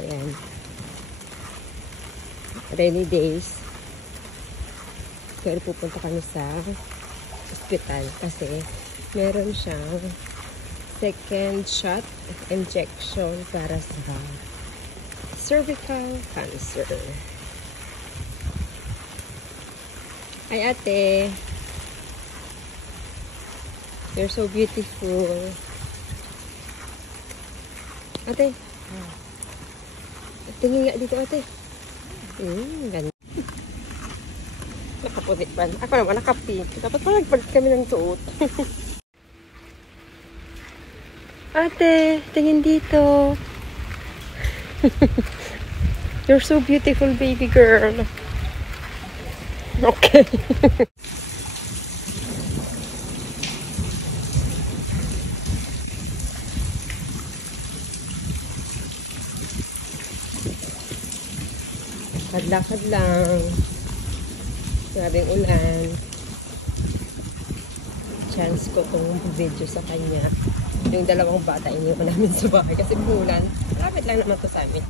Ayan. Rainy days. Pero pupunta kami sa hospital kasi meron siyang second shot injection para sa cervical cancer. Ay, ate. You're so beautiful. Ate. Tingin nga dito, ate. Ganda. Nakaputi pa. Ako naman, nakapink. Dapat pa nagpalit kami ng suot. Ate, tingin dito. You're so beautiful, baby girl. Okay. Lakad lang. Grabing ulan. Chance ko tong video sa kanya. Yung dalawang bata iniwan namin sa bahay kasi bulan. Malapit lang naman to sa amin.